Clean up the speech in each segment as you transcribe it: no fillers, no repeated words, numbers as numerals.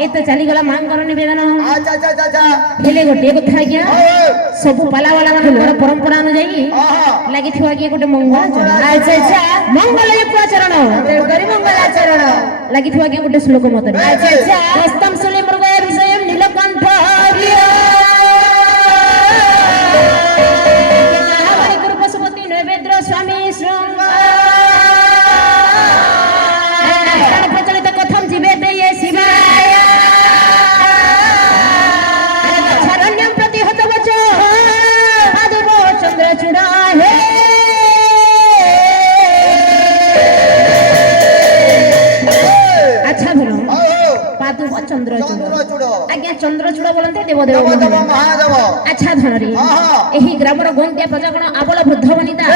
ए तो चली गला मांगर निवेदन अच्छा अच्छा अच्छा हेले गोटे कथा आज्ञा सब पाला वाला मानकर परंपरा अनुଯାयी लागि थियो आज्ञा गोटे मंगल अच्छा अच्छा मंगल आचरण गरी मंगल आचरण लागि थियो आज्ञा गोटे श्लोक मत अच्छा अच्छा हस्तम सुले मृगय विषयम नीलकंठ गुरु पशुपति नैवेद्य स्वामी श्रृंग प्रचलित कथम जीवे ये शिवाय शरण्यम प्रतिहत वचो आदिव चंद्र चूड़ा हे अच्छा धरो पादुव चंद्र चूड़ा आज्ञा चंद्र चूड़ा बोलते देवदेव महादेव अच्छा धनरी एही ग्रामर गोंदिया प्रजागण आबल वृद्ध वनिता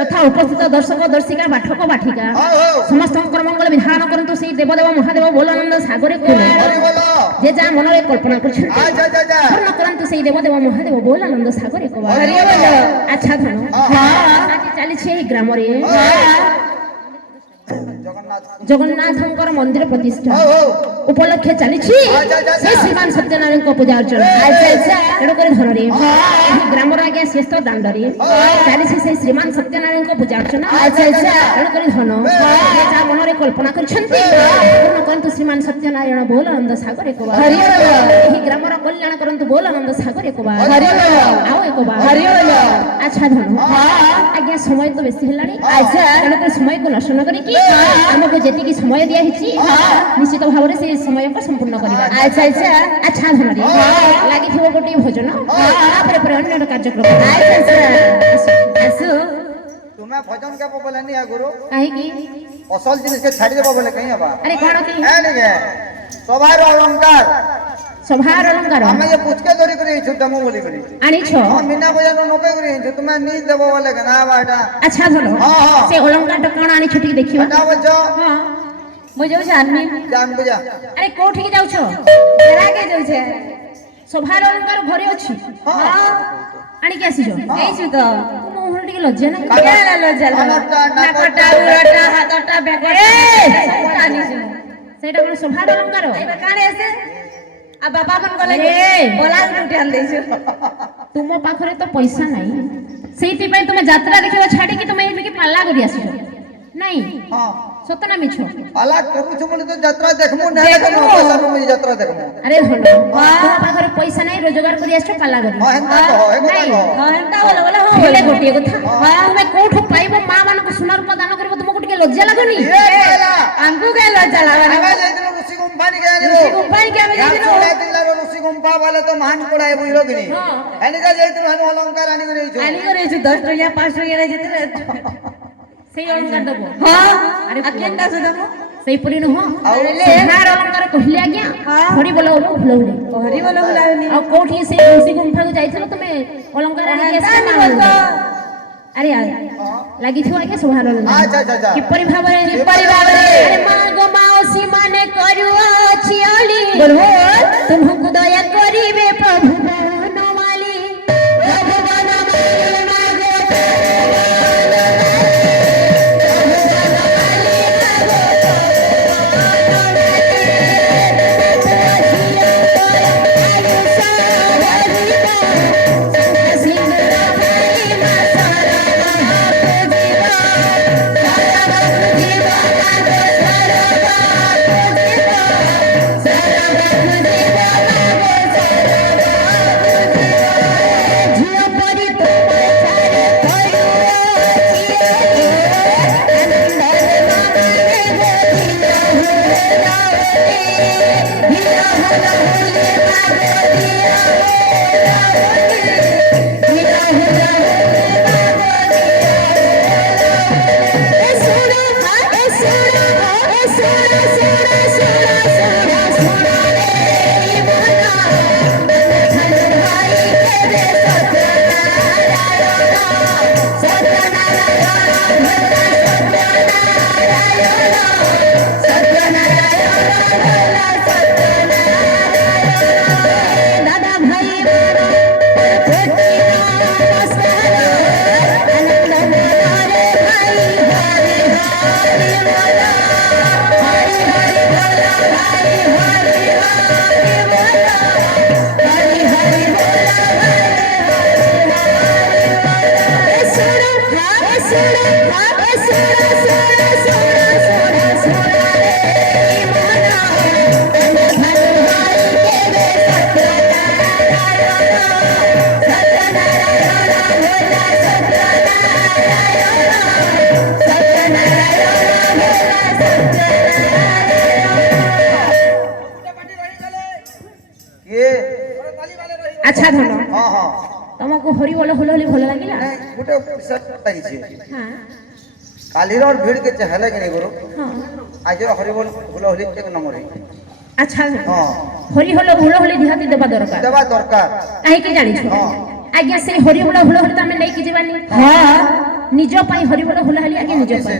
तथा उपस्थित दर्शक दर्शिका पाठक पाठिका समस्त मंगल विधान करंतु सेही देवदेव महादेव बोलानंद सागरे कोले जे जा मनरे कल्पना करछन पूर्ण करंतु सेही देवदेव महादेव बोलानंद सागरे को अच्छा धन आज चली छे एही ग्रामरे जगन्नाथंकर मंदिर प्रतिष्ठा उपलक्ष्य चली श्रीमान सत्यनारायण पूजा अर्चना तेणुक धनरे ग्राम आज्ञा श्रेष्ठ दाण्डे चली श्रीमान सत्यनारायण पूजा अर्चना तेणुक धन मन कल्पना कर श्रीमान सत्यनारायण बोल आनंद सागर एक ग्राम कल्याण करंतु बोल आनंद सागर एक अच्छा धन आज्ञा समय तो बेसी तेणुक समय को नष्ट न करी हमको जेतिकी समय दिया हिची निश्चित भाव से समय को संपूर्ण करबा अच्छा अच्छा अच्छा धन रे लागि थियो गोटे भोजन तापर पर अन्य कार्यक्रम अच्छा आसु तुम्हें भोजन के बोले नहीं है गुरु काहे की असल जिनिस के छाड़ी देबो बोले कहीं बा अरे कोन की है नहीं सभार अलंकार सभार अलंकार हमें ये पूछ के दौरी करी छु दमो बोली करी आनी छो हां मीना बजार नो 90 करी छु तुम्हें नी देबो बोले ना बाटा अच्छा धन से अलंकार तो कोन आनी छुटी देखिबा ना बजो हां बुझौ जाननी जान बुझा अरे कोठी के जाउ छो केरा के जाउ छे सभार अलंकार घरे अछि हां आनी के आसी छो एई छु तो मोहन टिके लज्जा ना केला लज्जा नाकटा उरटा हातटा बेगटा सब आनी छु सेटा कोन सभार अलंकार एबे काने आसे आ बाबा मन गले बोला उठी आन देछु तुम पाखरे तो पैसा नहीं सेति पय तुम यात्रा देखिबा छाडी कि तुम एमे के पाला करी आसी नहीं हां सतना मिछो पाला करू छु बोले तो यात्रा देखमु ना देखमु पैसा में यात्रा देखमु अरे धन तुम पाखरे पैसा नहीं रोजगार करी आछो पाला करी हां हेंता हो हां हेंता बोला बोला हो बोले गोटे कथा तुम कोठो पाइबो मां मान को सुनार प्रदान करबो तुमको टिके लज्जा लागनी आंगु के लज्जा लागनी हमें जइदिन ऋषि गुंफानी के आनी ऋषि गुंफानी के हमें जइदिन दिल्लार ऋषि गुंफा वाले तो महान कोड़ाए बुझलो कि नहीं एनी का जइदिन हनु अलंकार आनी करे छु आनी करे छु 10 रुपया 5 रुपया रे जइदिन सेई अलंकार दबो हां अरे केनटा सुदमो सेई परी न हो ले नार अलंकार कहले आज्ञा हरि बोलो फुलौड़ी हरि बोलो बुलावनी आ कोठी से ऋषि गुंफा को जाइथिलो तुमे अलंकार आनी के अरे यार लागि थियो आके सुभार अच्छा अच्छा कि परिभावरे अरे मागो माओसी माने करू अछि अली बोलो तुमको दया करिवे प्रभु बनवाली प्रभु बनवाली मागो दादा भाई କିଏ ଆଚ୍ଛା ଧନ ହଁ ହଁ ତମକୁ ହରିବୋଲ ହୁଲହୁଲି ଭଲ ଲାଗିଲା ନାଇଁ ଗୋଟେ ବିଷୟ ଲାଗିଛି ହଁ କାଲିର ଭିଡ଼ କେତେ ହେଲେ କି ନାଇଁ ଗୁରୁ ହଁ ଆଜି ହରିବୋଲ ହୁଲହୁଲି ଏକ ନମ୍ବର ଆଚ୍ଛା ହଁ ହରିବୋଲ ହୁଲହୁଲି ନିହାତି ଦେବା ଦରକାର ଦେବା ଦରକାର କାହିଁକି ଜାଣିଛ ହଁ ଆଜ୍ଞା ସେଇ ହରିବୋଲ ହୁଲହୁଲି ତ ଆମେ ନେଇକି ଯିବାନି ହଁ ନିଜ ପାଇଁ ହରିବୋଲ ହୁଲହୁଲି ଆଜ୍ଞା ନିଜ ପାଇଁ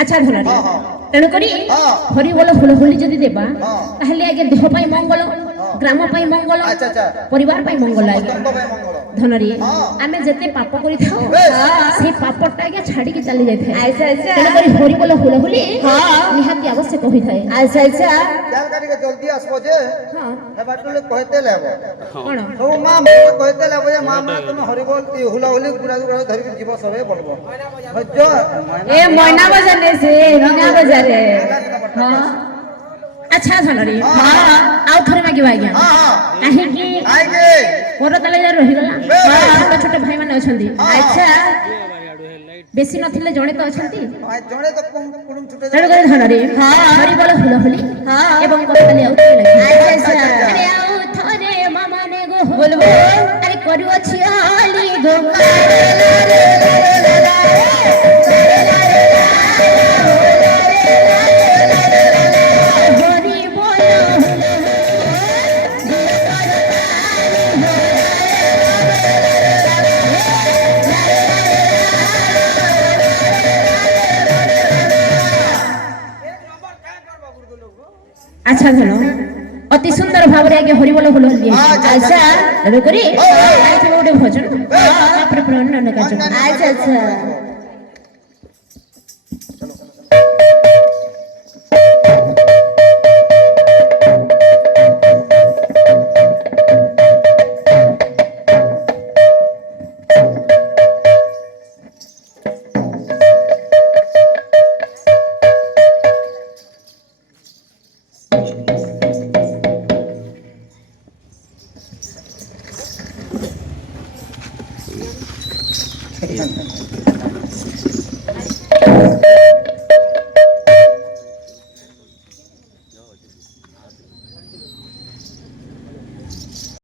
ଆଚ୍ଛା ଧନରେ ହଁ, ହଁ। ତେଣୁକରି ହଁ। ହରିବୋଲ ହୁଲହୁଲି ଯଦି ଦେବା ହଁ। ତାହେଲେ ଆଜ୍ଞା ଦେହ ପାଇଁ ମଙ୍ଗଳ ଗ୍ରାମ ପାଇଁ ମଙ୍ଗଳ ଆଚ୍ଛା, ଆଚ୍ଛା। ପରିବାର ପାଇଁ ମଙ୍ଗଳ ଆଜ୍ଞା ସମସ୍ତଙ୍କ ପାଇଁ ମଙ୍ଗଳ ଧନରେ ହଁ। ଆମେ ଯେତେ ପାପ କରିଥାଉ ବେଶ। ସେଇ ପାପଟା ଆଜ୍ଞା ଛାଡ଼ିକି ଚାଲି ଯାଇଥାଏ ଆଚ୍ଛା, ଆଚ୍ଛା। ତେଣୁକରି ହରିବୋଲ ହୁଲହୁଲି ନିହାତି ଆବଶ୍ୟକ ହୋଇଥାଏ ଆଚ୍ଛା ଆଚ୍ଛା ଚାଲ କାଟିକେ ଜଲ୍ଦି ଆସିବ ଯେ ହଁ ସେ ବାଟରେ କହିତେ ଲେବ କଣ ସବୁ ମା ମୋତେ କହିତେ ଲେବ ଯେ ମା ତମେ ହରିବୋଲ ହୁଲାହୁଲି ଗୁଡ଼ା ଗୁଡ଼ା ଧରିକି ଯିବ ସବେ ବଲବ ଏ ময়না বাজারে সে মিনা বাজারে হ্যাঁ ଆଚ୍ଛା ଧନରେ ହଁ। ଆଉ ଥରେ ମାଗିବା ଆଜ୍ଞା ହଁ ହଁ କାହିଁକି ଆଇକେ ପରତାଳିରେ ରହିଗଲା ବେଶ। ଛୋଟ ଛୋଟ ଭାଇମାନେ ଅଛନ୍ତି ହଁ। ଆଚ୍ଛା ବେଶୀ ନଥିଲେ ଜଣେ ତ ଅଛନ୍ତି ଜଣେ ତ କୁଡ଼ୁମ ଛୁଟେ ତେଣୁକରି ଧନରେ ହରିବୋଲ ହୁଲହୁଲି ଏବଂ କରତାଳି ଆଉ ଥରେ ଲାଗିବ। আচ্ছা আচ্ছা ଆରେ ଆଉ ଥରେ ମାମାନେ ଗୋ বলবো ଆରେ କରୁଅଛି ଆଲି ଗୋ ହରିବୋଲ ଆଚ୍ଛା ଧନ ଅତି ସୁନ୍ଦର ଭାବରେ ଆଜ୍ଞା ହରିବୋଲ ହୁଲହୁଲି ଦିଆଯାଇଛି আচ্ছা ତେଣୁକରି ଗାଇଥିବ ଗୋଟେ ଭଜନ ତାପରେ ପ୍ରଣୟନ କାର୍ଯ୍ୟ ଆଚ୍ଛା ଆଚ୍ଛା